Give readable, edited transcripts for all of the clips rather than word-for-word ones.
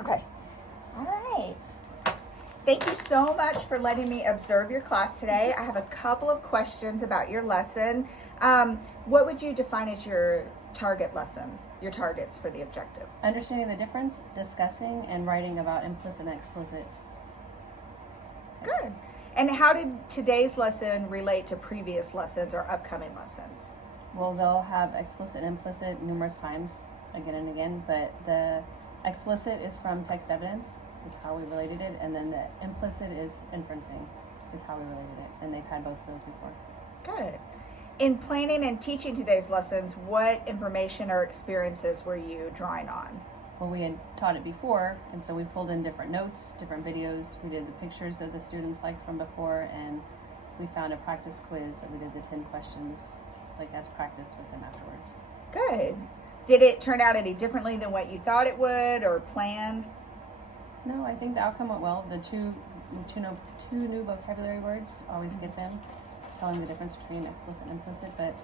Okay. All right. Thank you so much for letting me observe your class today. I have a couple of questions about your lesson. What would you define as your target lessons, your targets for the objective? Understanding the difference, discussing, and writing about implicit and explicit text. Good. And how did today's lesson relate to previous lessons or upcoming lessons? Well, they'll have explicit and implicit numerous times, again and again, but the explicit is from text evidence, is how we related it, and then the implicit is inferencing, is how we related it, and they've had both of those before. Good. In planning and teaching today's lessons, what information or experiences were you drawing on? Well, we had taught it before, and so we pulled in different notes, different videos. We did the pictures that the students liked from before, and we found a practice quiz that we did the 10 questions, like as practice with them afterwards. Good. Did it turn out any differently than what you thought it would or planned? No, I think the outcome went well. The two new vocabulary words, always get them, telling the difference between explicit and implicit, but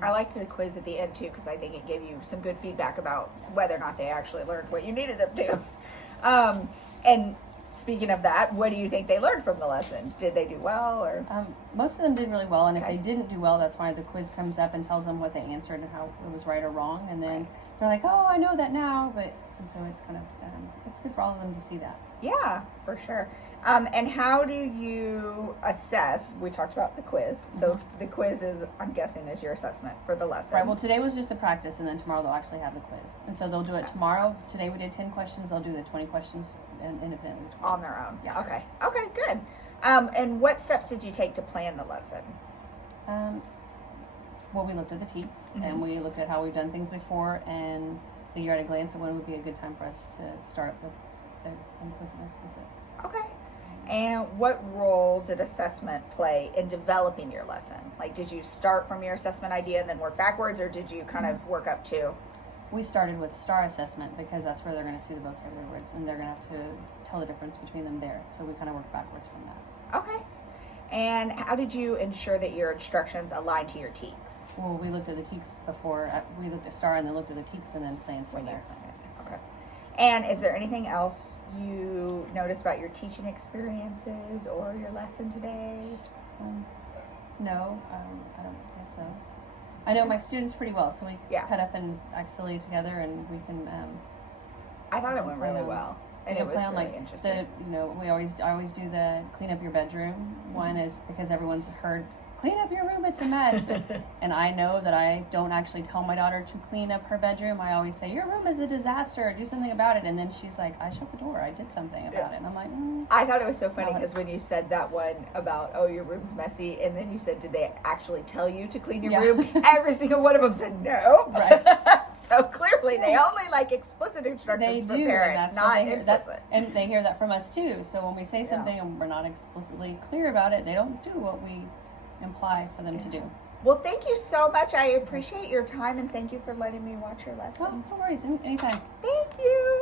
I liked the quiz at the end too because I think it gave you some good feedback about whether or not they actually learned what you needed them to. And speaking of that, what do you think they learned from the lesson? Did they do well or? Most of them did really well, and Okay. if they didn't do well, that's why the quiz comes up and tells them what they answered and how it was right or wrong, and then they're like, oh, I know that now, and so it's kind of, it's good for all of them to see that. Yeah, for sure. And how do you assess? We talked about the quiz. So the quiz is, I'm guessing, is your assessment for the lesson. Right, well, today was just the practice, and then tomorrow they'll actually have the quiz. And so they'll do it tomorrow. Today we did 10 questions. They'll do the 20 questions independently. On their own. Yeah. Okay. Okay, good. And what steps did you take to plan the lesson? Well, we looked at the TECs, and we looked at how we've done things before, and the year at a glance of when would be a good time for us to start with the implicit and explicit. Okay. And what role did assessment play in developing your lesson? Like, did you start from your assessment idea and then work backwards, or did you kind of work up to? We started with STAR assessment because that's where they're going to see the vocabulary words, and they're going to have to tell the difference between them there. So we kind of worked backwards from that. Okay. And how did you ensure that your instructions aligned to your TECs? Well, we looked at the TECs before. We looked at STAR and then looked at the TECs and then planned from there. Okay. And is there anything else you noticed about your teaching experiences or your lesson today? No, I don't guess so. I know my students pretty well, so we cut up and act silly together, and we can. I thought it went really well, and it was really like interesting. I always do the clean up your bedroom. One is because everyone's heard clean up your room, it's a mess. And I know that I don't actually tell my daughter to clean up her bedroom. I always say, your room is a disaster, do something about it. And then she's like, I shut the door, I did something about it. And I'm like, I thought it was so funny because when you said that one about, oh, your room's messy, and then you said, did they actually tell you to clean your room? Every single one of them said no. Right. So clearly they only like explicit instructions for parents, not implicit. And they hear that from us too. So when we say something and we're not explicitly clear about it, they don't do what we imply for them to do. Well, thank you so much. I appreciate your time, and thank you for letting me watch your lesson. Oh, no worries. Anytime. Thank you.